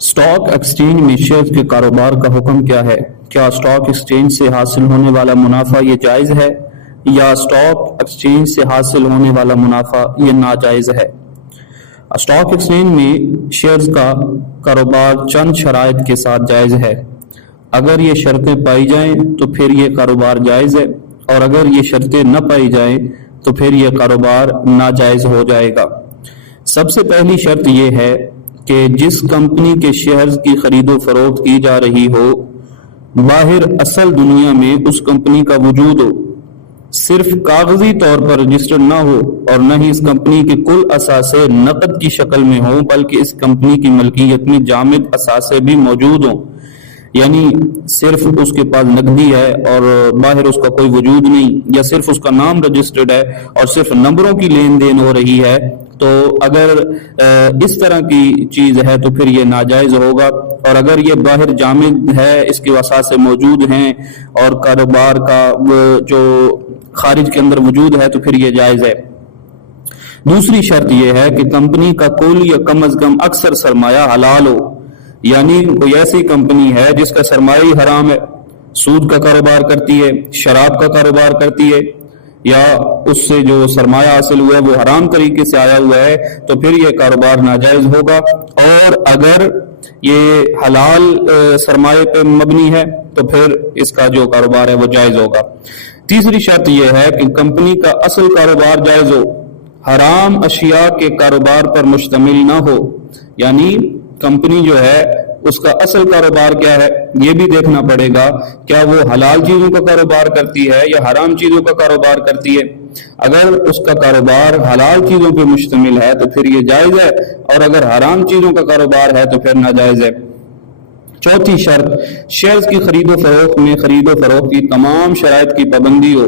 Stock exchange में share के कारोबार का हुक्म क्या है? क्या स्टॉक एक्सचेंज से हासिल होने वाला मुनाफा ये जायज़ है या स्टॉक एक्सचेंज से हासिल होने वाला मुनाफा ये नाजायज़ है? स्टॉक एक्सचेंज में शेयर्स का कारोबार चंद शराइत के साथ जायज़ है। अगर ये शर्तें पाई जाएं तो फिर ये कारोबार जायज़ है, और अगर ये शर्तें न पाई जाएं तो फिर ये कारोबार नाजायज़ हो जाएगा। सबसे पहली शर्त यह है कि जिस कंपनी के शेयर्स की खरीदो फरोख्त की जा रही हो, बाहर असल दुनिया में उस कंपनी का वजूद हो, सिर्फ कागजी तौर पर रजिस्टर्ड ना हो, और न ही इस कंपनी के कुल असासे नकद की शक्ल में हो, बल्कि इस कंपनी की मलकियत में जामिद असासे भी मौजूद हो। यानी सिर्फ उसके पास नकदी है और बाहर उसका कोई वजूद नहीं, या सिर्फ उसका नाम रजिस्टर्ड है और सिर्फ नंबरों की लेन देन हो रही है, तो अगर इस तरह की चीज है तो फिर ये नाजायज होगा। और अगर ये बाहर जामिद है, इसके वसासे मौजूद हैं और कारोबार का जो खारिज के अंदर वजूद है, तो फिर ये जायज है। दूसरी शर्त यह है कि कंपनी का कुल या कम अज कम अक्सर सरमाया हलाल हो। यानी कोई ऐसी कंपनी है जिसका सरमाया ही हराम है, सूद का कारोबार करती है, शराब का कारोबार करती है, या उससे जो सरमाया हासिल हुआ है वो हराम तरीके से आया हुआ है, तो फिर ये कारोबार नाजायज होगा। और अगर ये हलाल सरमाए पे मबनी है तो फिर इसका जो कारोबार है वो जायज होगा। तीसरी शर्त यह है कि कंपनी का असल कारोबार जायज हो, हराम अशिया के कारोबार पर मुश्तमिल ना हो। यानी कंपनी जो है उसका असल कारोबार क्या है ये भी देखना पड़ेगा, क्या वो हलाल चीजों का कारोबार करती है या हराम चीजों का कारोबार करती है। अगर उसका कारोबार हलाल चीजों पे मुश्तमिल है तो फिर ये जायज है, और अगर हराम चीजों का कारोबार है तो फिर नाजायज है। चौथी शर्त, शेयर्स की खरीदो फरोख्त में खरीदो फरोख्त की तमाम शराइत की पाबंदी हो।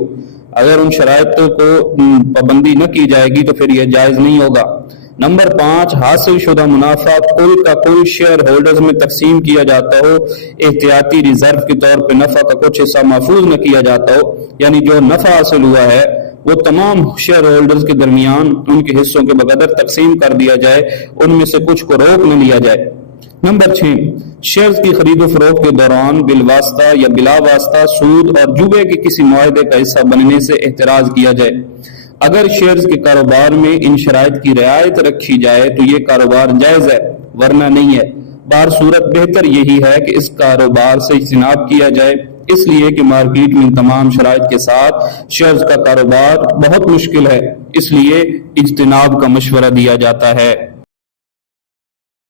अगर उन शराइतों को पाबंदी न की जाएगी तो फिर यह जायज नहीं होगा। नंबर 5, हासिल शुदा मुनाफा कुल का कुल शेयर होल्डर्स में तकसीम किया जाता हो, एहतियाती रिजर्व के तौर पर नफा का कुछ हिस्सा महफूज न किया जाता हो। यानी जो नफा हासिल हुआ है वो तमाम शेयर होल्डर्स के दरमियान उनके हिस्सों के बगैर तकसीम कर दिया जाए, उनमें से कुछ को रोक न लिया जाए। नंबर 6, शेयर्स की खरीदो फरोख्त के दौरान बिलवास्ता या बिला वास्ता सूद और जुबे के किसी मुआहदे का हिस्सा बनने से एहतराज किया जाए। अगर शेयर्स के कारोबार में इन शराइत की रियायत रखी जाए तो ये कारोबार जायज है, वरना नहीं है। बार सूरत बेहतर यही है कि इस कारोबार से इज्तिनाब किया जाए, इसलिए कि मार्केट में तमाम शराइत के साथ शेयर्स का कारोबार बहुत मुश्किल है, इसलिए इज्तिनाब का मशवरा दिया जाता है।